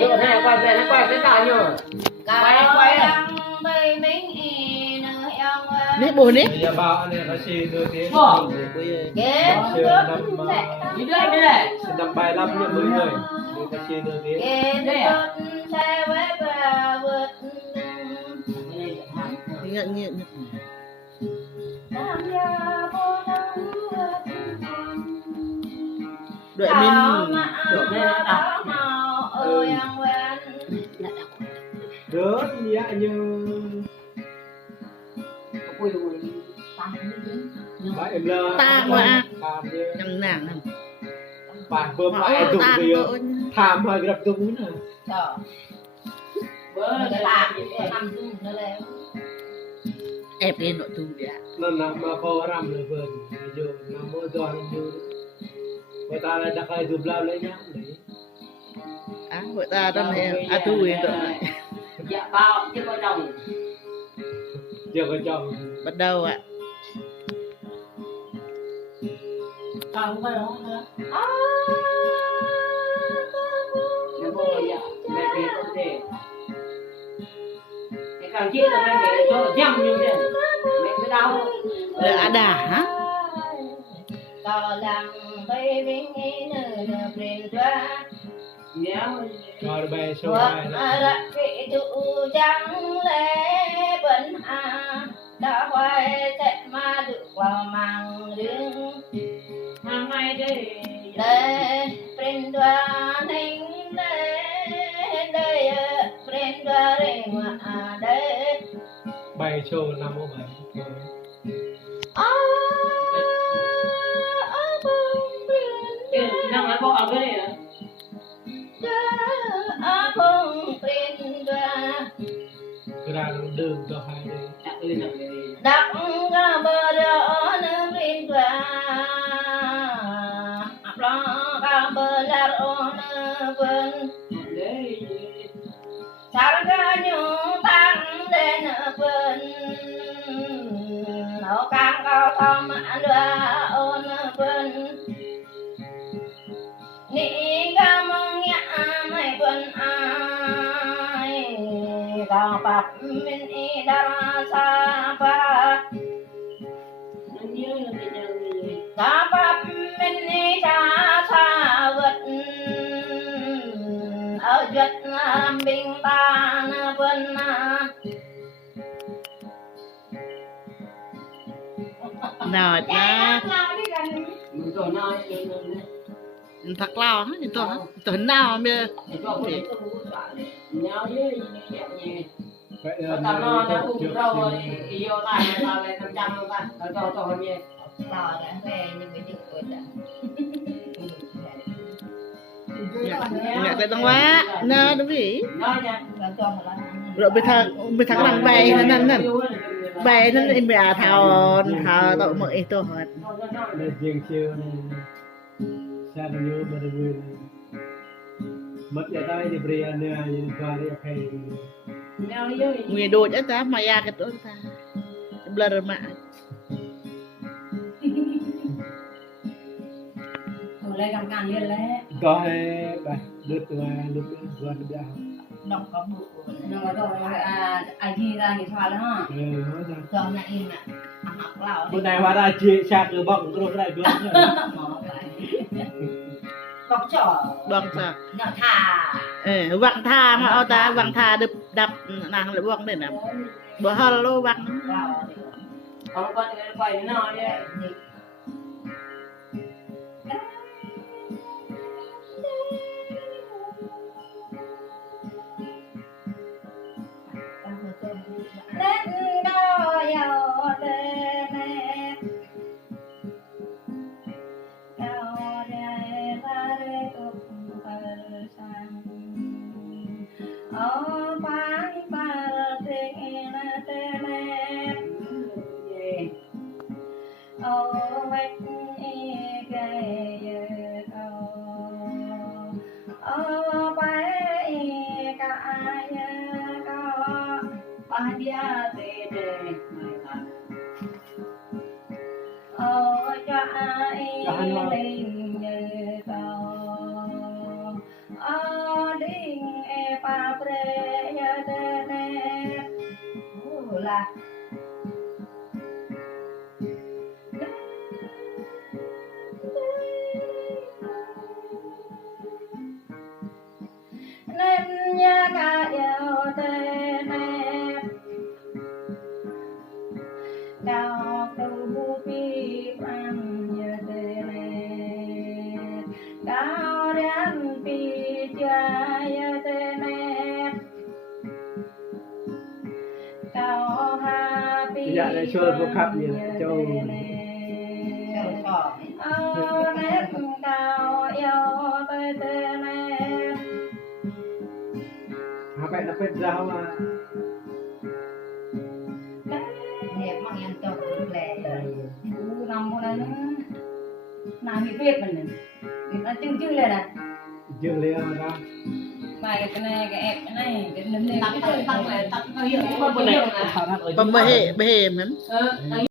Được hai quay cái tao nhở. Quay Nè bố nè. Bây giờ bảo anh này nó xì đưa tiếng. Đi đây đây này. Xin đâm bài lắm nha mọi người. Đưa cái xì đưa tiếng. Nhận nhận. Đợi mình Được đây đã. Rớt dạ như bà em là ta mà làm như nhằng nàng nè. bạn bơm lại tụng thì tham hơi gặp tụng nè. Ép lên nội tu vậy. Nó nằm mà có ram là vườn giờ nằm mơ giòn như người ta lại đặt ai chụp lao lấy nhá đấy. À người ta đang này à tu rồi rồi. Dạ bao chứ có chồng. Giờ có chồng Bắt đầu ạ. Không có đó nữa. Mẹ bố dạ, mẹ về không thể. Cái càng chia là mẹ để cho dăm như thế. Mẹ mới đau. À đà hả? rồi bè số bài đó. đã quay sẽ mà được vào màng đường Hàng ngày đây. để bên đoan hình để bên đoan hình mà để Bài số 5 ô bài. Năng nói bộ ở cái này à? không bên đoan Cái ra nó đường cho hai đây. Đặt lên nằm này. đặt bờ đó nơi bên đoan lo bờ là nơi bên Đấy. sarga nhung tăng đến bên nó càng cao thom đưa ôn bên ni ga mong nhã mai bên ai ga pap min i dara sa pa Nó như là cái nhà này. ga pap min i cha sa vật ở giật bình ta bên Nào nha. Mình rồi nói lên lên. Thật lao hả? Tôi nào bây Thì cho một cái nhau với nhẹ nhẹ. Vậy là Tao nó đã trước cùng đâu rồi yêu tay tao lên 500 không ta? Tao cho hôm nay. đò đã về nhưng cái chữ của đã mẹ cái tông quá. Nè đúng vị. Nói nha. cho một lần Rồi bây thằng làm bè nên bè nên em bè thào tội mọi tôi hỏi. Để riêng chiều này xa nó nhớ mà được vui mất giá tay thì bria nè nhìn qua đi hay Nhau với Người đồ chứ ta mà ra cái tôi ta. Blur mà. từ đây cầm càng lên lấy có hay bài lướt qua lướt qua được đọc có một nó rồi ai ghi ra thì thoa đó cho này in nè học lão bữa nay hóa ra chia sạc từ bọng rồi cái này được bọc trỏ Bong sao? nhỏ thả Văng tha mà ô ta văng tha đập nàng lại văng để nè. Bữa hello văng. không có quay nó đi. lên cao giàu lên cao đây ta đây tục sang ở bán ta tình tên ở vách cây ở bãi cả có ba dia tê tê ở cho ai linh như cầu ở đinh là nên nhà cả yêu tên em cao cầu bu pi ăn như tên em cao đến pi chơi như tên em cao ha pi Dạ lại chơi một cặp gì châu nét cao yêu tên em Apa nak pet dah mah. Đẹp mà em cho cũng lẹ nằm một này làm cái việc mình nó chưng chưng lên này Dương lea ra. mày cái này cái ép cái này cái nấm này tắt tắt tắt lại tắt hơi hiện có bao nhiêu nè บ่เฮมัน